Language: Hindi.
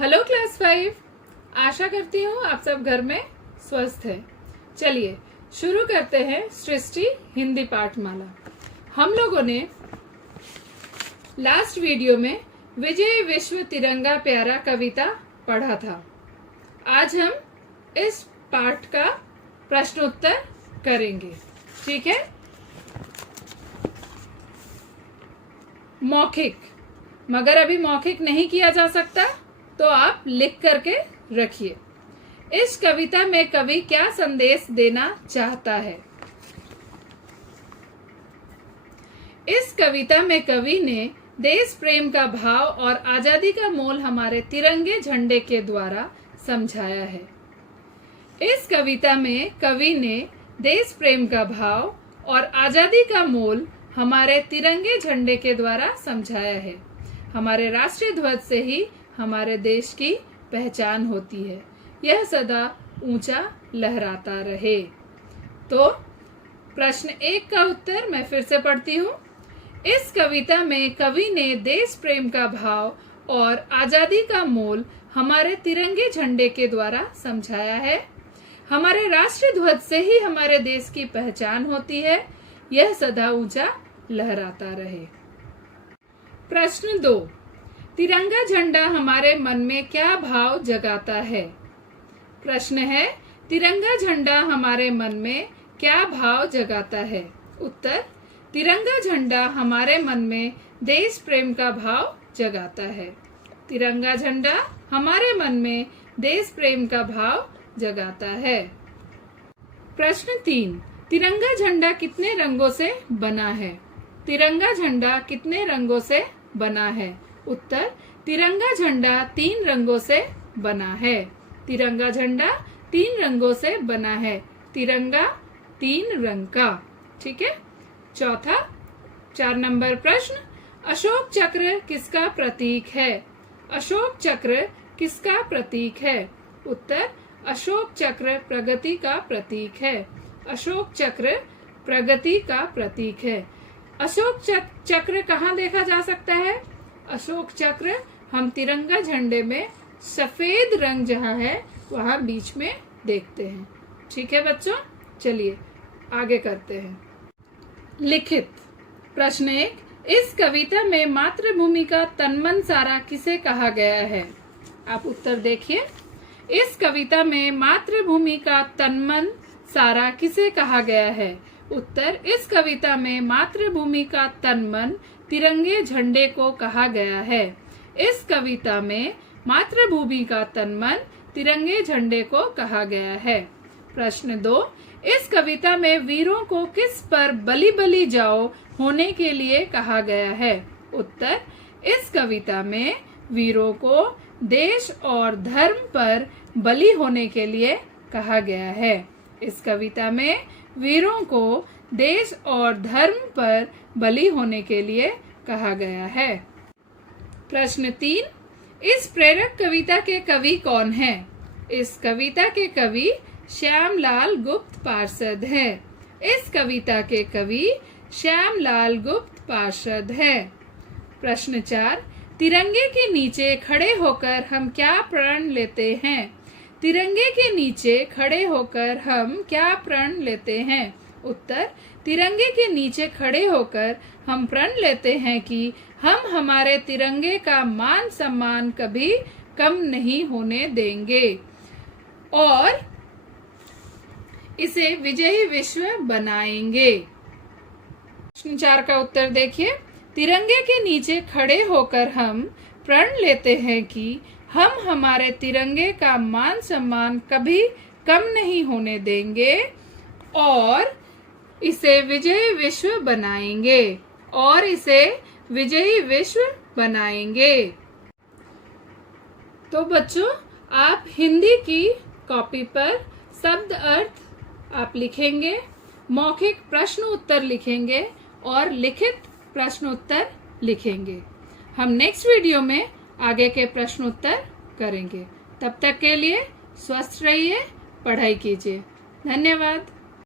Hello class 5। आशा करती हूँ आप सब घर में स्वस्थ हैं। चलिए शुरू करते हैं सृष्टि हिंदी पाठमाला। हम लोगों ने लास्ट वीडियो में विजय विश्व तिरंगा प्यारा कविता पढ़ा था। आज हम इस पाठ का प्रश्नोत्तर करेंगे, ठीक है। मौखिक, मगर अभी मौखिक नहीं किया जा सकता तो आप लिख करके रखिए। इस कविता में कवि क्या संदेश देना चाहता है? इस कविता में कवि ने देश प्रेम का भाव और आजादी का मोल हमारे तिरंगे झंडे के द्वारा समझाया है। इस कविता में कवि ने देश प्रेम का भाव और आजादी का मोल हमारे तिरंगे झंडे के द्वारा समझाया है। हमारे राष्ट्रीय ध्वज से ही हमारे देश की पहचान होती है, यह सदा ऊंचा लहराता रहे। तो प्रश्न 1 का उत्तर मैं फिर से पढ़ती हूँ। इस कविता में कवि ने देश प्रेम का भाव और आजादी का मोल हमारे तिरंगे झंडे के द्वारा समझाया है। हमारे राष्ट्रीय ध्वज से ही हमारे देश की पहचान होती है, यह सदा ऊंचा लहराता रहे। प्रश्न 2, तिरंगा झंडा हमारे मन में क्या भाव जगाता है? प्रश्न है, तिरंगा झंडा हमारे मन में क्या भाव जगाता है? उत्तर, तिरंगा झंडा हमारे मन में देश प्रेम का भाव जगाता है। तिरंगा झंडा हमारे मन में देश प्रेम का भाव जगाता है। प्रश्न 3, तिरंगा झंडा कितने रंगों से बना है? तिरंगा झंडा कितने रंगों से बना है? उत्तर, तिरंगा झंडा 3 रंगों से बना है। तिरंगा झंडा 3 रंगों से बना है। तिरंगा 3 रंग का, ठीक है। चौथा, 4 नंबर प्रश्न, अशोक चक्र किसका प्रतीक है? अशोक चक्र किसका प्रतीक है? उत्तर, अशोक चक्र प्रगति का प्रतीक है। अशोक चक्र प्रगति का प्रतीक है। अशोक चक्र कहाँ देखा जा सकता है? अशोक चक्र हम तिरंगा झंडे में सफेद रंग जहाँ है वहाँ बीच में देखते हैं, ठीक है बच्चों। चलिए आगे करते हैं। लिखित। प्रश्न 1, इस कविता में मातृभूमि का तन मन सारा किसे कहा गया है? आप उत्तर देखिए। इस कविता में मातृभूमि का तन मन सारा किसे कहा गया है? उत्तर, इस कविता में मातृभूमि का तन मन तिरंगे झंडे को कहा गया है। इस कविता में मातृभूमि का तन मन तिरंगे झंडे को कहा गया है। प्रश्न 2, इस कविता में वीरों को किस पर बलि बलि जाओ होने के लिए कहा गया है? उत्तर, इस कविता में वीरों को देश और धर्म पर बलि होने के लिए कहा गया है। इस कविता में वीरों को देश और धर्म पर बलि होने के लिए कहा गया है। प्रश्न 3, इस प्रेरक कविता के कवि कौन हैं? इस कविता के कवि श्यामलाल गुप्त पार्षद हैं। इस कविता के कवि श्यामलाल गुप्त पार्षद हैं। प्रश्न 4, तिरंगे के नीचे खड़े होकर हम क्या प्रण लेते हैं? तिरंगे के नीचे खड़े होकर हम क्या प्रण लेते हैं? उत्तर, तिरंगे के नीचे खड़े होकर हम प्रण लेते हैं कि हम हमारे तिरंगे का मान सम्मान कभी कम नहीं होने देंगे और इसे विजयी विश्व बनाएंगे। प्रश्न 4 का उत्तर देखिए। तिरंगे के नीचे खड़े होकर हम प्रण लेते हैं कि हम हमारे तिरंगे का मान सम्मान कभी कम नहीं होने देंगे और इसे विजयी विश्व बनाएंगे और इसे विजयी विश्व बनाएंगे। तो बच्चों, आप हिंदी की कॉपी पर शब्द अर्थ आप लिखेंगे, मौखिक प्रश्न उत्तर लिखेंगे और लिखित प्रश्न उत्तर लिखेंगे। हम नेक्स्ट वीडियो में आगे के प्रश्न उत्तर करेंगे। तब तक के लिए स्वस्थ रहिए, पढ़ाई कीजिए। धन्यवाद।